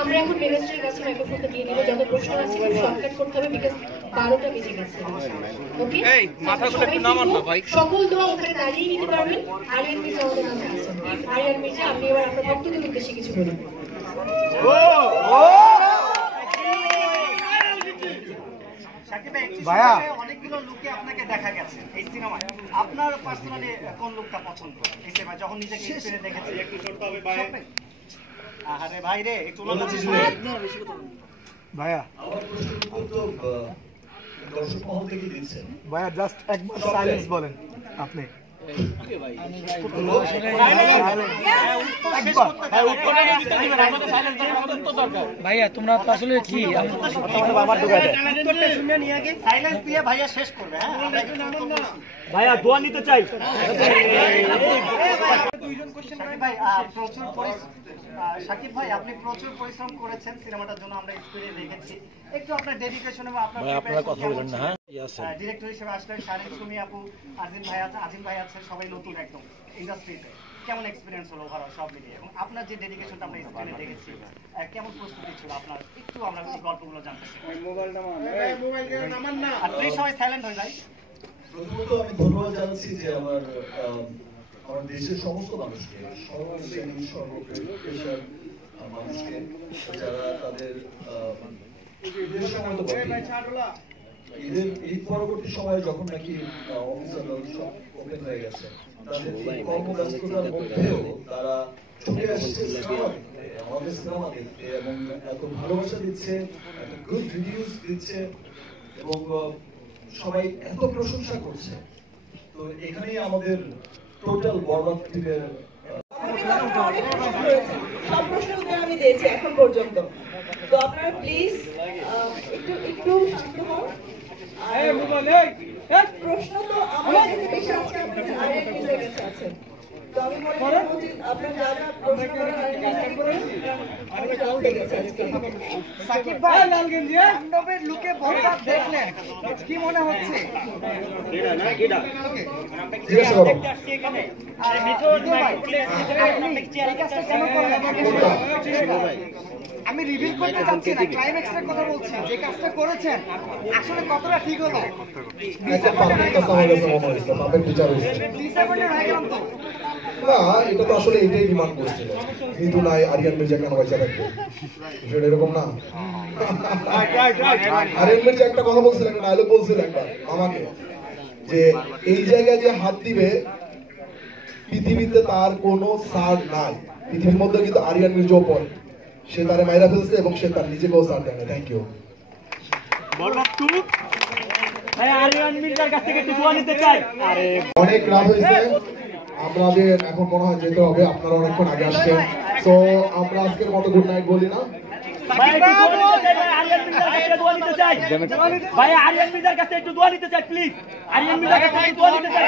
আমরা এখন মিনিস্ট্রির কাছে মাইক্রোফোনটা দিয়ে নিব। যত প্রশ্ন আছে শর্টকাট করতে হবে, বিকজ 12টা বেজে গেছে। ওকে, এই মাথাটা একটু নামান না ভাই। সকল দোয়া ওখানে দাঁড়িয়ে নিতে পারবেন। আরিয়ান মির্জা আমাদের মাঝে আছেন। আরিয়ান মির্জা, আপনি এবার আপনার ভক্তদের উদ্দেশ্যে কিছু বলুন। ভাইয়া, অনেকগুলো লুকে আপনাকে দেখা গেছে এই সিনেমায়, আপনার পার্সোনালি কোন লুকটা পছন্দ এই সিনেমায় যখন নিজেকে স্ক্রিনে দেখেছেন? একটু ছোট হবে ভাই। আরে ভাই রে, একটু ভাইয়া দর্শক মহল থেকে দিচ্ছেন ভাইয়া, জাস্ট একবার সাইলেন্স বলেন আপনি। ভাইয়া তোমরা আসলে কি ভাইয়া শেষ করবে? ভাইয়া দোয়া নিতে চাই। শাকিব ভাই, আপনি প্রচুর পরিশ্রম করেছেন সিনেমাটার জন্য, আমরা স্ক্রিনে দেখেছি। একটু আপনার ডেডিকেশন এবং আপনার কথা বলেন না। হ্যাঁ, ডিরেক্টর হিসেবে আসলে শারিক, সুমি আপু, আজিম ভাই আছে, সবাই নতুন একদম ইন্ডাস্ট্রিতে। কেমন এক্সপিরিয়েন্স হলো ওভারঅল সব মিলিয়ে, এবং আপনার যে ডেডিকেশনটা আমরা স্ক্রিনে দেখেছি, কেমন প্রস্তুতি ছিল আপনার? একটু আমরা এই গল্পগুলো জানতে চাই। আর প্লিজ সবাই সাইলেন্ট হয়ে যায়। প্রথমত আমি ধন্যবাদ জানাচ্ছি যে আমার দেশের সমস্ত মানুষকে, সর্বশ্রেণী সর্বপেশার মানুষকে, যারা তাদের ঈদ পরবর্তী সময়ে যখন নাকি অফিস সব ওপেন হয়ে গেছে, তাদের কর্মব্যস্ততার মধ্যেও তারা ছুটে আসছে আমাদের সিনেমা দেখতে, এবং এত ভালোবাসা দিচ্ছে, এত গুড রিভিউজ দিচ্ছে, এবং সবাই এত প্রশংসা করছে। তো এখানেই আমাদের টোটাল বরবাদ টিমের সব প্রশ্নের উত্তর আমি দিয়েছি এখন পর্যন্ত। তো আপনারা প্লিজ একটু শান্ত হন। প্রশ্ন তো আমার কাছে বেশি আছে, আপনাদের আরিয়ান মির্জার কাছে আছে। তো আমি মনে করি আপনারা যারা প্রশ্ন করেন সাকিব ভাই, তাণ্ডবের লুকে বরবাদ দেখলেন, কি মনে হচ্ছে? আমি রিভিল করতে চাচ্ছি না, ক্লাইম্যাক্সের কথা বলছি। যে কাজটা করেছেন আসলে কতটা ঠিক হলো? না, এটা তো আসলে এটাই ডিমান্ড করছিল, কিন্তু নাই আরিয়ান মির্জা কেন পয়সা থাকবে, বিষয়টা এরকম না। আরিয়ান মির্জা একটা কথা বলছিলেন, একটা ডায়লগ বলছিলেন একবার আমাকে, যে এই জায়গায় যে হাত দিবে পৃথিবীতে তার কোনো সার নাই, পৃথিবীর মধ্যে কিন্তু আরিয়ান মির্জাও পড়ে, সে তারে মাইরা ফেলছে এবং সে তার নিজেকেও সার দেয় না। Thank you. অনেক রাত হয়েছে, আমাদের এখন মনে হয় যেতে হবে, আপনারা অনেকক্ষণ আগে আসছেন। তো আমরা আজকের মতো গুড নাইট বলি না? আরিয়ান মির্জার কাছে একটু দোয়া নিতে চাই প্লিজ। আরিয়ান মির্জার কাছে একটু দোয়া নিতে চাই।